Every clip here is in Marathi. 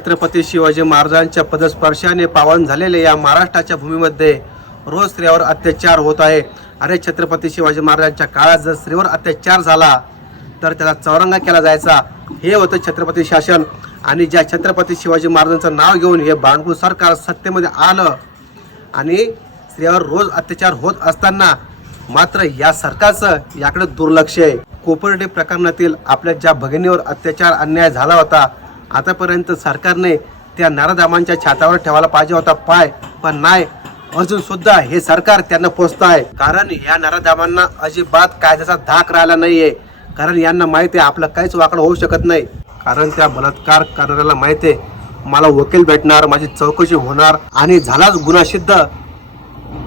छत्रपती शिवाजी महाराजांच्या पदस्पर्शाने पावन झालेल्या या महाराष्ट्राच्या भूमीमध्ये रोज स्त्रियावर अत्याचार होत आहे. अरे छत्रपती शिवाजी महाराजांच्या काळात जर स्त्रीवर अत्याचार झाला तर त्याला चौरंगा केला जायचा. हे होतं छत्रपती शासन. आणि ज्या छत्रपती शिवाजी महाराजांचं नाव घेऊन हे बाणगुळ सरकार सत्तेमध्ये आलं आणि स्त्रियावर रोज अत्याचार होत असताना मात्र या सरकारचं याकडे दुर्लक्ष आहे. कोपर्डे प्रकरणातील आपल्या ज्या भगिनीवर अत्याचार अन्याय झाला होता आतापर्यंत सरकारने त्या नारादामांच्या छातावर ठेवायला पाहिजे होता. पाय पण नाही. अजून सुद्धा हे सरकार त्यांना पोचत आहे कारण या नारादामांना अजिबात कायद्याचा धाक राहिला नाहीये. कारण यांना माहिती आहे आपलं काहीच वाकडं होऊ शकत नाही. कारण त्या बलात्कार करणाऱ्याला माहिती आहे मला वकील भेटणार माझी चौकशी होणार आणि झालाच गुन्हा सिद्ध.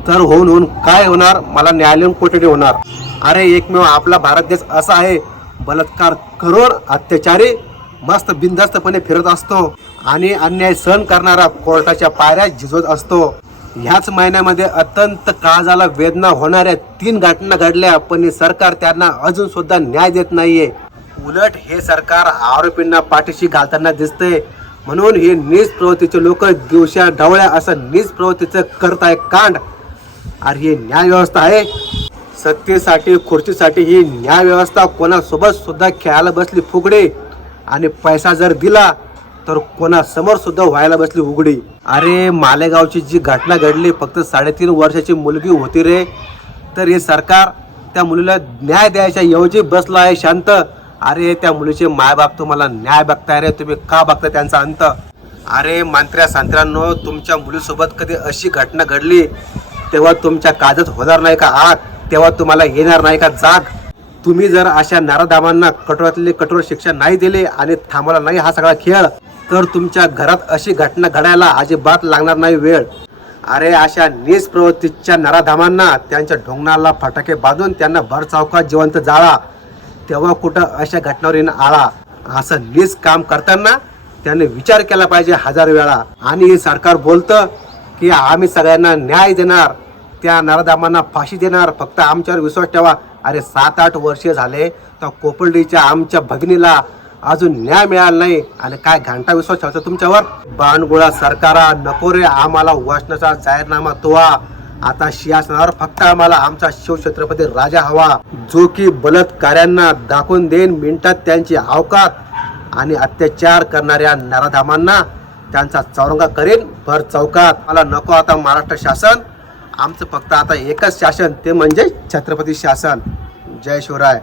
तर होऊन होऊन काय होणार? मला न्यायालयीन कोठडी होणार. अरे एकमेव आपला भारत देश असा आहे. बलात्कार करून अत्याचारी मस्त बिनधास्तपणे फिरत असतो आणि अन्याय सहन करणारा कोर्टाच्या पायऱ्या झिजवत असतो. ह्याच महिन्यामध्ये अत्यंत काळजाला वेदना होणाऱ्या तीन घटना घडल्या पण हे सरकार त्यांना अजून सुद्धा न्याय देत नाहीये. उलट हे सरकार आरोपींना पाठीशी घालताना दिसतंय. म्हणून हे नीच प्रवृत्तीचे लोक दिवशा ढवळ्या असं नीच प्रवृत्तीचं करत आहे कांड. अरे ही न्याय व्यवस्था आहे. सत्तेसाठी खुर्चीसाठी ही न्याय व्यवस्था कोणासोबत सुद्धा खेळायला बसली फुगडे. आणि पैसा जर दिला तर कोणासमोर सुद्धा व्हायला बसली उघडी. अरे मालेगावची जी घटना घडली फक्त साडेतीन वर्षाची मुलगी होती रे. तर हे सरकार त्या मुलीला न्याय द्यायच्या ऐवजी बसलं आहे शांत. अरे त्या मुलीचे मायबाप तुम्हाला न्याय बघताय रे. तुम्ही का बघता त्यांचा अंत? अरे मंत्र्या संत्र्यांनो तुमच्या मुलीसोबत कधी अशी घटना घडली तेव्हा तुमच्या काजत होणार नाही का आग? तेव्हा तुम्हाला येणार नाही का जाग? तुम्ही जर अशा नाराधामांना कठोरातले कठोर शिक्षा नाही दिले आणि थांबवला नाही हा सगळा खेळ तर तुमच्या घरात अशी घटना घडायला अजिबात लागणार नाही वेळ. अरे अशा नेस प्रवृत्तीच्या नराधामांना त्यांच्या ढोंगणाला फटाके बांधून त्यांना भर चौकात जिवंत जाळा. तेव्हा कुठं अशा घटनावर येणं आळा? असं नेस काम करताना त्याने विचार केला पाहिजे हजार वेळा. आणि हे सरकार बोलतं की आम्ही सगळ्यांना न्याय देणार. त्या नराधामांना फाशी देणार. फक्त आमच्यावर विश्वास ठेवा. अरे सात आठ वर्षे झाले तर कोपर्डीच्या आमच्या भगिनीला अजून न्याय मिळाला नाही. आणि काय घंटा विश्वास ठेवतो तुमच्यावर? बाणगोळा सरकारा नको रे आम्हाला वचनाचा जाहीरनामा तोवा. आता शिवासनावर फक्त आम्हाला आमचा शिवछत्रपती राजा हवा. जो की बलात्कार्यांना दाखवून देईन मिनिटात त्यांची अवकात. आणि अत्याचार करणाऱ्या नराधामांना त्यांचा चौरंगा करेन भर चौकात. मला नको आता महाराष्ट्र शासन. आमचं फक्त आता एकच शासन ते म्हणजे छत्रपती शासन. जय शिवराय.